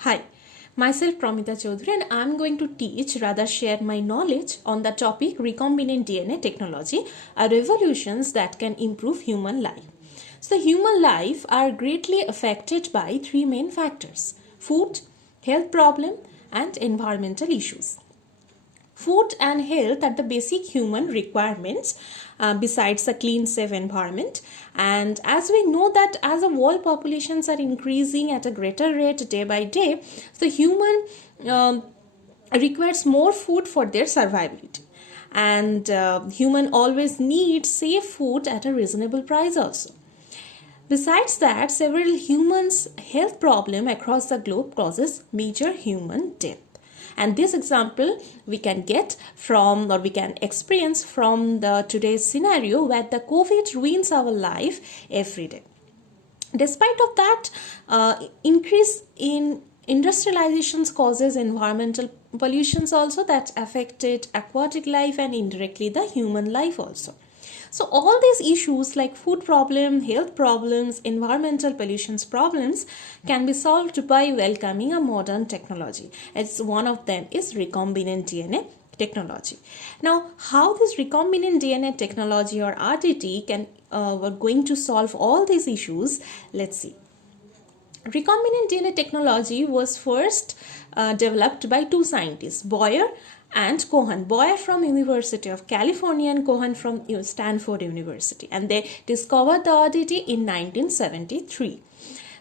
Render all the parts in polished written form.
Hi, myself Pramita Chaudhary and I am going to rather share my knowledge on the topic recombinant DNA technology, are revolutions that can improve human life. So, the human life are greatly affected by three main factors: food, health problem, and environmental issues. Food and health are the basic human requirements besides a clean, safe environment. And as we know that as the world populations are increasing at a greater rate day by day, the human requires more food for their survivability. And human always needs safe food at a reasonable price also. Besides that, several humans' health problem across the globe causes major human death. And this example we can get from, or we can experience from the today's scenario where the COVID ruins our life every day. Despite of that, increase in industrializations causes environmental pollutions also that affected aquatic life and indirectly the human life also. So all these issues like food problem, health problems, environmental pollutions problems can be solved by welcoming a modern technology. It's one of them is recombinant DNA technology. Now, how this recombinant DNA technology or RDT can we're going to solve all these issues? Let's see. Recombinant DNA technology was first developed by two scientists, Boyer and Cohen. Boyer from University of California and Cohen from Stanford University, and they discovered the RDT in 1973.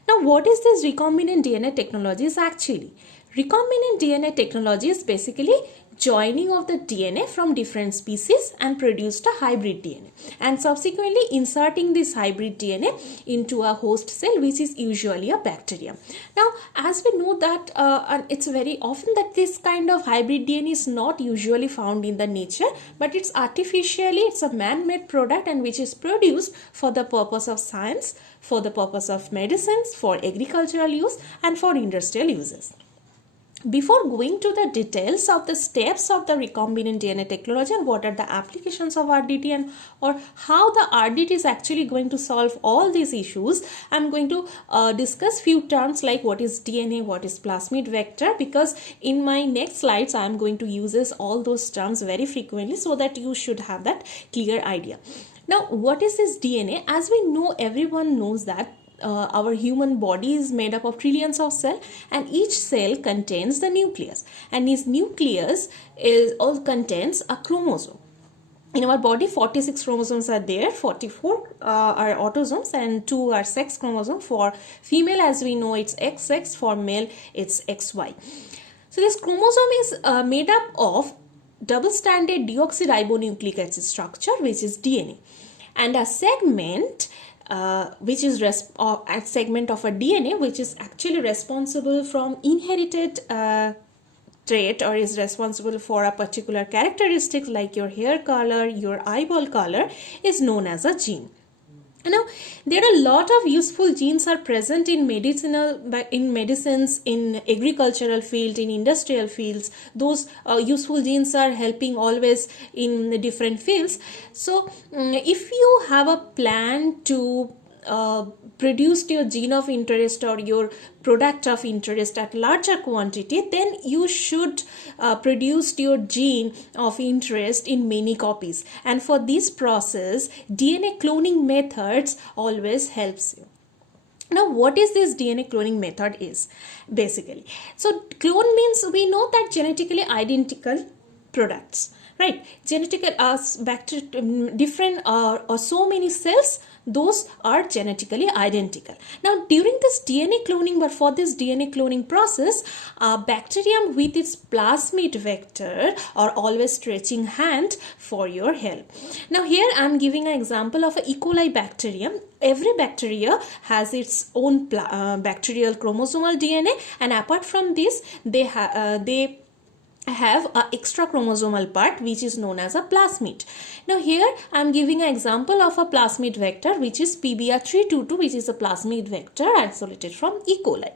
Now, what is this recombinant DNA technology is actually? Recombinant DNA technology is basically joining of the DNA from different species and produced a hybrid DNA, and subsequently inserting this hybrid DNA into a host cell, which is usually a bacterium. Now, as we know that it's very often that this kind of hybrid DNA is not usually found in the nature, but it's a man-made product and which is produced for the purpose of science, for the purpose of medicines, for agricultural use and for industrial uses. Before going to the details of the steps of the recombinant DNA technology and what are the applications of RDT and or how the RDT is actually going to solve all these issues, I'm going to discuss few terms like what is DNA, what is plasmid vector, because in my next slides I'm going to use all those terms very frequently so that you should have that clear idea. Now, what is this DNA? As we know, everyone knows that our human body is made up of trillions of cells, and each cell contains the nucleus, and this nucleus contains a chromosome. In our body, 46 chromosomes are there, 44 are autosomes and 2 are sex chromosomes. For female, as we know, it's XX, for male it's XY. So this chromosome is made up of double-stranded deoxyribonucleic acid structure, which is DNA, and a segment which is a segment of a DNA which is actually responsible from inherited trait or is responsible for a particular characteristic like your hair color, your eyeball color, is known as a gene. Now, there are a lot of useful genes are present in medicines, in agricultural field, in industrial fields. Those useful genes are helping always in different fields. So, if you have a plan to produce your gene of interest or your product of interest at larger quantity, then you should produce your gene of interest in many copies, and for this process DNA cloning methods always helps you. Now, what is this DNA cloning method is basically? So clone means we know that genetically identical products, right? Genetical different or so many cells, those are genetically identical. Now, during this DNA cloning, but for this DNA cloning process, bacterium with its plasmid vector are always stretching hand for your help. Now, here I am giving an example of a E. coli bacterium. Every bacteria has its own bacterial chromosomal DNA, and apart from this, they have a extra chromosomal part which is known as a plasmid. Now here I am giving an example of a plasmid vector which is PBR322, which is a plasmid vector isolated from E. coli.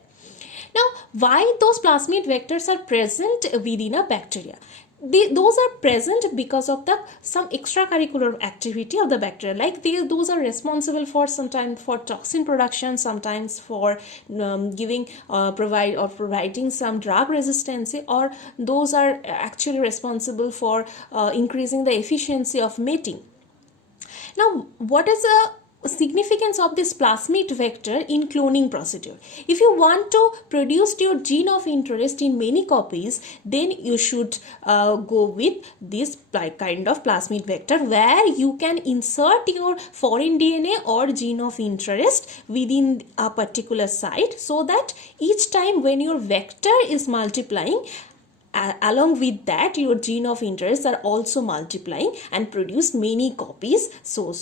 Now, why those plasmid vectors are present within a bacteria? those are present because of the some extracurricular activity of the bacteria, like those are responsible for sometimes for toxin production, sometimes for providing some drug resistance, or those are actually responsible for increasing the efficiency of mating. Now, what is the significance of this plasmid vector in cloning procedure? If you want to produce your gene of interest in many copies, then you should go with this kind of plasmid vector, where you can insert your foreign DNA or gene of interest within a particular site, so that each time when your vector is multiplying, along with that your gene of interest are also multiplying and produce many copies. So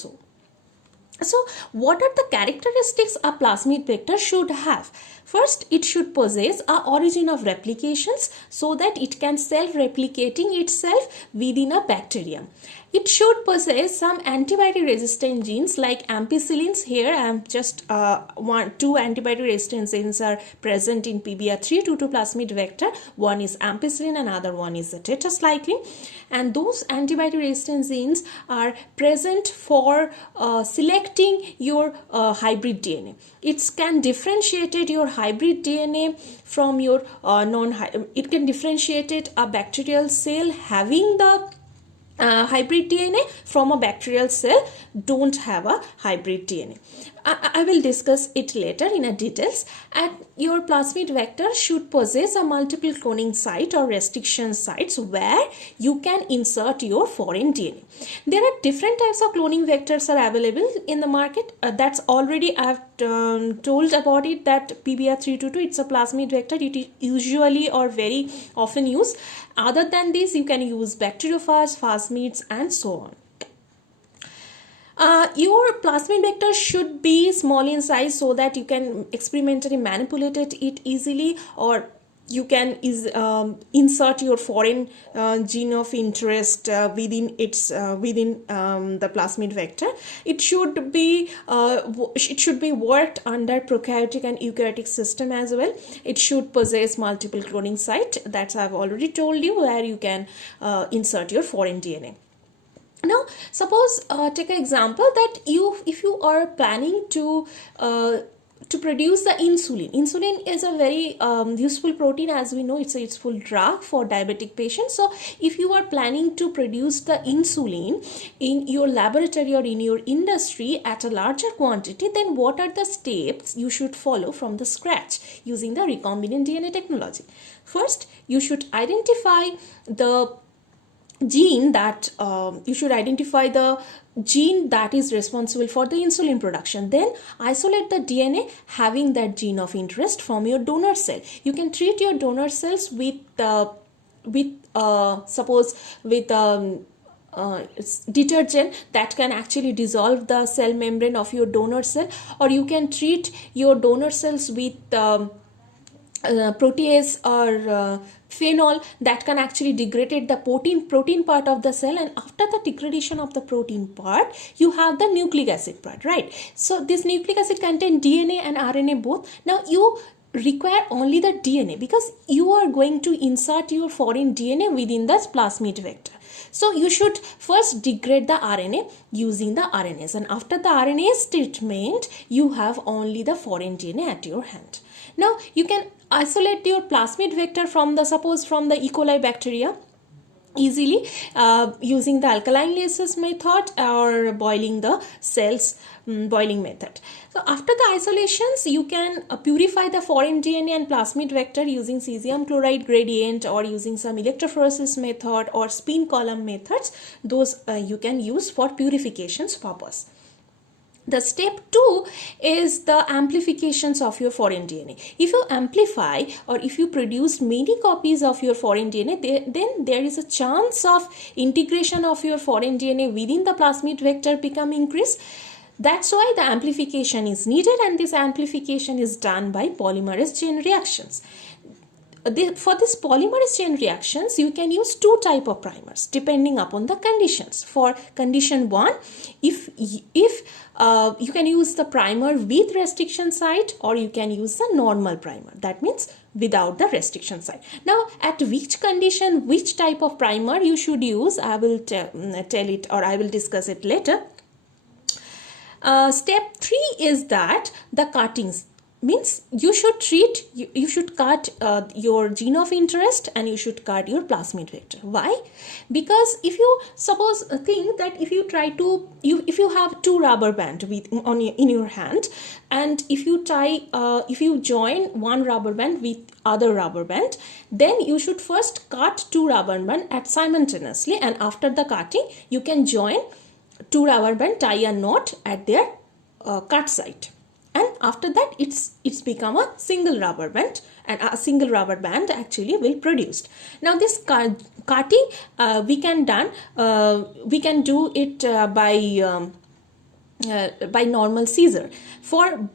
what are the characteristics a plasmid vector should have? First, it should possess a origin of replications, so that it can self-replicating itself within a bacterium. It should possess some antibiotic resistant genes like ampicillins. Here I am just two antibiotic resistant genes are present in PBR322 plasmid vector. One is ampicillin and other one is the tetracycline, and those antibiotic resistant genes are present for selecting your hybrid DNA. It can differentiate your hybrid DNA from your it can differentiate a bacterial cell having the hybrid DNA from a bacterial cell don't have a hybrid DNA. I will discuss it later in a details. And your plasmid vector should possess a multiple cloning site or restriction sites where you can insert your foreign DNA. There are different types of cloning vectors are available in the market. That's already I have told about it, that PBR322, it's a plasmid vector. It is usually or very often used. Other than this, you can use bacteriophages, phasmids, and so on. Your plasmid vector should be small in size, so that you can experimentally manipulate it easily, or you can insert your foreign gene of interest within the plasmid vector. It should be worked under prokaryotic and eukaryotic system as well. It should possess multiple cloning site. That's I've already told you, where you can insert your foreign DNA. Now, suppose take an example that if you are planning to produce the insulin. Insulin is a very useful protein, as we know. It's a useful drug for diabetic patients. So if you are planning to produce the insulin in your laboratory or in your industry at a larger quantity, then what are the steps you should follow from the scratch using the recombinant DNA technology? First, you should identify the gene that is responsible for the insulin production. Then isolate the DNA having that gene of interest from your donor cell. You can treat your donor cells with detergent that can actually dissolve the cell membrane of your donor cell, or you can treat your donor cells with protease or phenol that can actually degrade the protein part of the cell, and after the degradation of the protein part, you have the nucleic acid part, right? So this nucleic acid contains DNA and RNA both. Now you require only the DNA, because you are going to insert your foreign DNA within this plasmid vector. So you should first degrade the RNA using the RNase, and after the RNase treatment, you have only the foreign DNA at your hand. Now you can isolate your plasmid vector from the E. coli bacteria easily using the alkaline lysis method or boiling the cells boiling method. So after the isolations, you can purify the foreign DNA and plasmid vector using cesium chloride gradient, or using some electrophoresis method or spin column methods. Those you can use for purifications purpose. The step 2 is the amplifications of your foreign DNA. If you amplify, or if you produce many copies of your foreign DNA, then there is a chance of integration of your foreign DNA within the plasmid vector become increased. That's why the amplification is needed, and this amplification is done by polymerase chain reactions. for this polymerase chain reactions, you can use two type of primers depending upon the conditions. For condition 1, if you can use the primer with restriction site, or you can use the normal primer, that means without the restriction site. Now, at which condition, which type of primer you should use, I will tell it, or I will discuss it later. Step 3 is that the cuttings, means you should you should cut your gene of interest, and you should cut your plasmid vector. Why? Because if you suppose think that if you try to, if you have two rubber band in your hand, and if you join one rubber band with other rubber band, then you should first cut two rubber band at simultaneously, and after the cutting you can join two rubber band, tie a knot at their cut site, and after that it's become a single rubber band, and a single rubber band actually will produced. Now this cutting we can do it by normal scissor.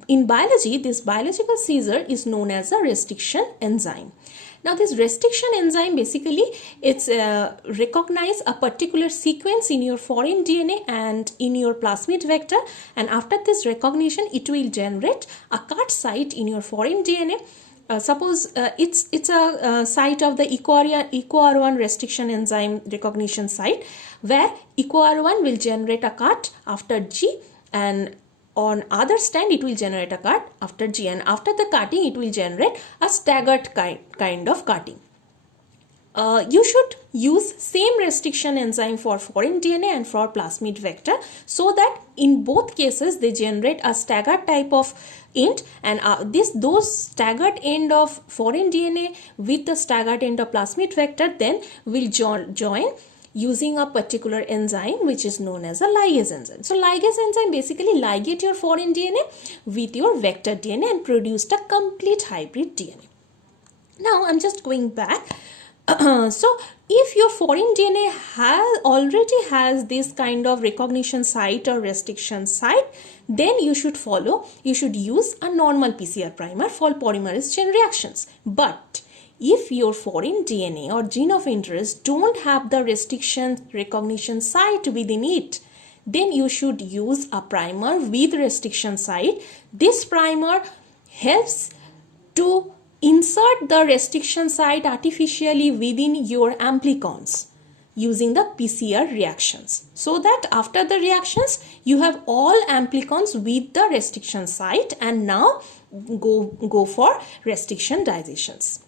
In biology, this biological scissor is known as a restriction enzyme. Now this restriction enzyme basically it's recognize a particular sequence in your foreign DNA and in your plasmid vector, and after this recognition it will generate a cut site in your foreign DNA. Suppose it's a site of the EcoR1 restriction enzyme recognition site, where EcoR1 will generate a cut after G, and on other stand it will generate a cut after G, and after the cutting it will generate a staggered kind of cutting. You should use same restriction enzyme for foreign DNA and for plasmid vector, so that in both cases they generate a staggered type of end, and those staggered end of foreign DNA with the staggered end of plasmid vector then will join using a particular enzyme which is known as a ligase enzyme. So ligase enzyme basically ligate your foreign DNA with your vector DNA and produced a complete hybrid DNA. Now I'm just going back. So if your foreign DNA already has this kind of recognition site or restriction site, then you should use a normal PCR primer for polymerase chain reactions. But if your foreign DNA or gene of interest don't have the restriction recognition site within it, then you should use a primer with restriction site. This primer helps to insert the restriction site artificially within your amplicons using the PCR reactions, so that after the reactions you have all amplicons with the restriction site, and now go for restriction digestions.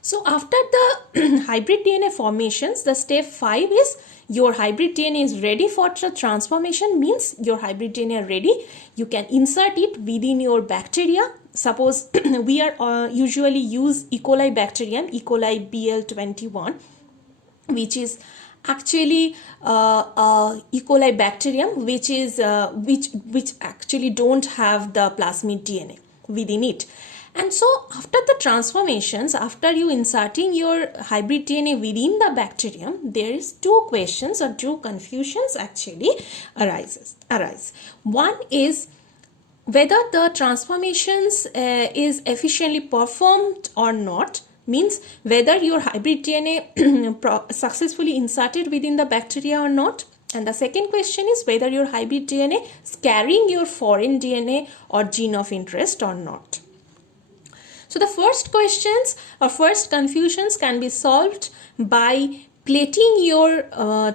So after the hybrid DNA formations, the step 5 is your hybrid DNA is ready for transformation, means your hybrid DNA are ready. You can insert it within your bacteria. Suppose we are usually use E. coli bacterium, E. coli BL21, which is actually E. coli bacterium which is which actually don't have the plasmid DNA within it. And so after the transformations, after you inserting your hybrid DNA within the bacterium, there is two questions or two confusions actually arise. One is whether the transformations is efficiently performed or not, means whether your hybrid DNA successfully inserted within the bacteria or not. And the second question is whether your hybrid DNA is carrying your foreign DNA or gene of interest or not. So the first questions or first confusions can be solved by plating your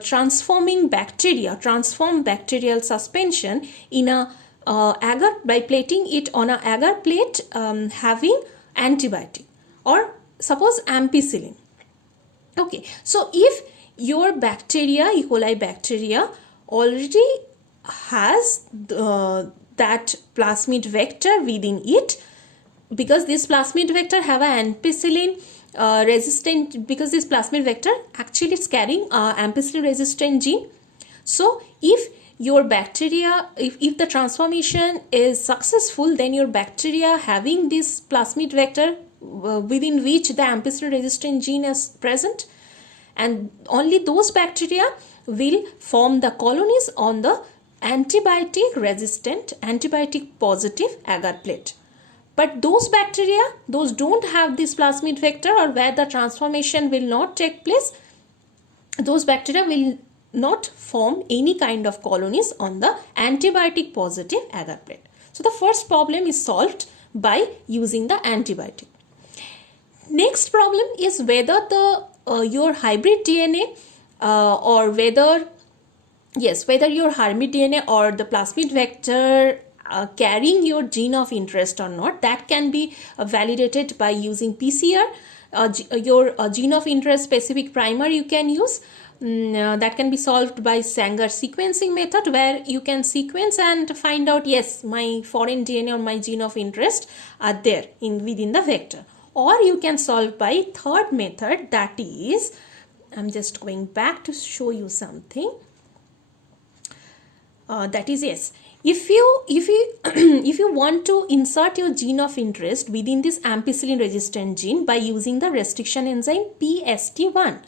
transformed bacterial suspension in a agar, by plating it on an agar plate having antibiotic or suppose ampicillin. Okay, so if your bacteria, E. coli bacteria, already has that plasmid vector within it, because this plasmid vector have an ampicillin resistant, because this plasmid vector actually is carrying ampicillin resistant gene. So if your bacteria, if the transformation is successful, then your bacteria having this plasmid vector within which the ampicillin resistant gene is present, and only those bacteria will form the colonies on the antibiotic resistant, antibiotic positive agar plate. But those bacteria, those don't have this plasmid vector, or where the transformation will not take place, those bacteria will not form any kind of colonies on the antibiotic positive agar plate. So the first problem is solved by using the antibiotic. Next problem is whether the your hybrid DNA or whether your hybrid DNA or the plasmid vector carrying your gene of interest or not. That can be validated by using PCR. Your gene of interest specific primer you can use. That can be solved by Sanger sequencing method, where you can sequence and find out, yes, my foreign DNA or my gene of interest are there within the vector. Or you can solve by third method, that is, I'm just going back to show you something. That is, yes, if you want to insert your gene of interest within this ampicillin resistant gene by using the restriction enzyme PST1,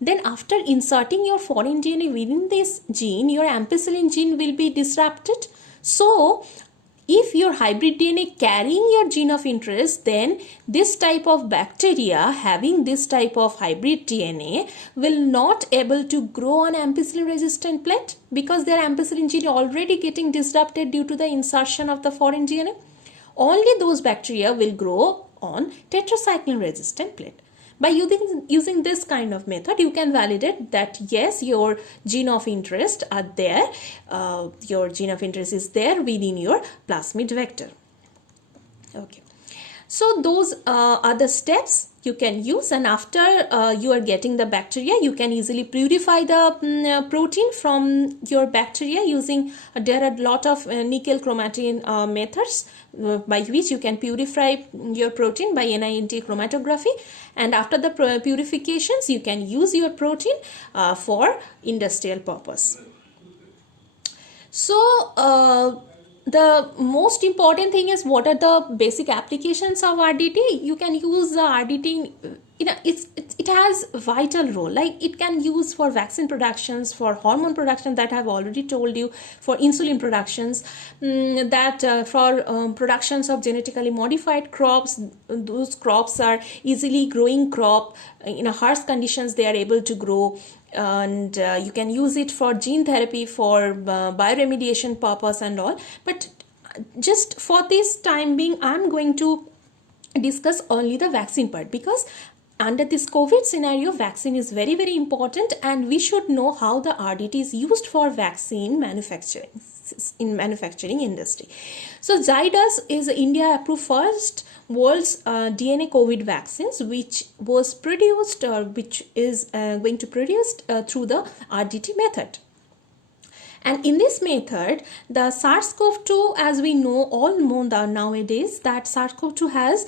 then after inserting your foreign DNA within this gene, your ampicillin gene will be disrupted. So if your hybrid DNA carrying your gene of interest, then this type of bacteria having this type of hybrid DNA will not able to grow on ampicillin resistant plate, because their ampicillin gene already getting disrupted due to the insertion of the foreign DNA. Only those bacteria will grow on tetracycline resistant plate. By using this kind of method, you can validate that yes, your gene of interest are there, your gene of interest is there within your plasmid vector. Okay, so those are the steps you can use, and after you are getting the bacteria, you can easily purify the protein from your bacteria using there are a lot of nickel chromatin methods by which you can purify your protein by NINT chromatography, and after the purifications you can use your protein for industrial purpose. So the most important thing is, what are the basic applications of RDT? You can use the RDT, it has vital role. Like it can use for vaccine productions, for hormone production that I have already told you, for insulin productions, for productions of genetically modified crops. Those crops are easily growing crop, in a harsh conditions they are able to grow. And you can use it for gene therapy, for bioremediation purpose and all. But just for this time being, I'm going to discuss only the vaccine part, because under this COVID scenario, vaccine is very, very important, and we should know how the RDT is used for vaccine manufacturing in manufacturing industry. So Zydus is India approved first world's DNA COVID vaccines, which was produced or which is going to produce through the RDT method. And in this method, the SARS-CoV-2, as we know, all know nowadays that SARS-CoV-2 has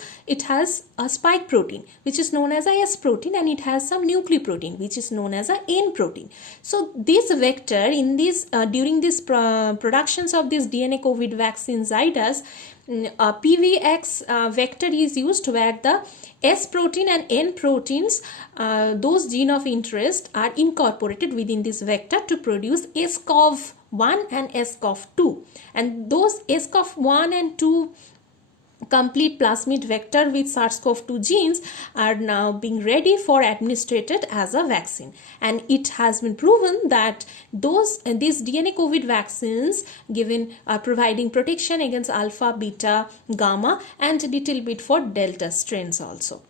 a spike protein, which is known as a S protein, and it has some nucleoprotein, which is known as a N protein. So this vector in this during this productions of this DNA COVID vaccine Zydus, PVX vector is used, where the S protein and N proteins, those gene of interest, are incorporated within this vector to produce SCOV1 and SCOV2, and those SCOV1 and 2 complete plasmid vector with SARS-CoV-2 genes are now being ready for administered as a vaccine. And it has been proven that these DNA COVID vaccines are providing protection against alpha, beta, gamma, and a little bit for delta strains also.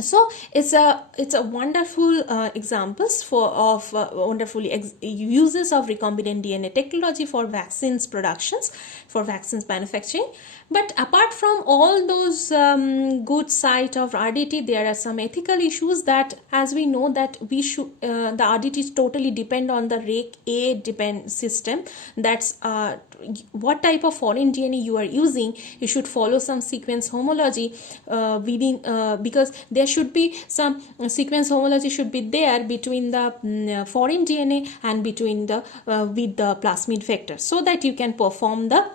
So it's a wonderful examples of wonderful uses of recombinant DNA technology for vaccines productions, for vaccines manufacturing. But apart from all those good side of RDT, there are some ethical issues that, as we know, that we should the RDT is totally depend on the RAK-A system. That's what type of foreign DNA you are using. You should follow some sequence homology within because there should be some sequence homology should be there between the foreign DNA and between the with the plasmid vector, so that you can perform the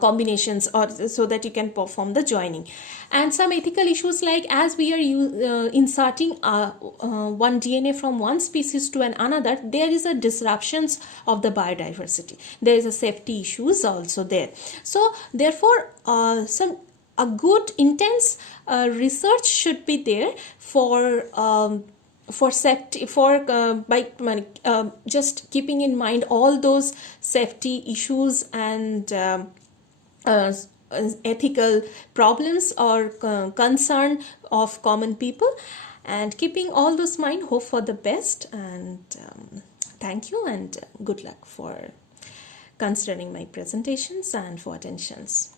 combinations, or so that you can perform the joining. And some ethical issues, like as we are inserting one DNA from one species to another, there is a disruptions of the biodiversity. There is a safety issues also there. So therefore a good intense research should be there for safety, for just keeping in mind all those safety issues and uh, ethical problems or concern of common people, and keeping all those in mind, hope for the best. And thank you, and good luck for considering my presentations and for attentions.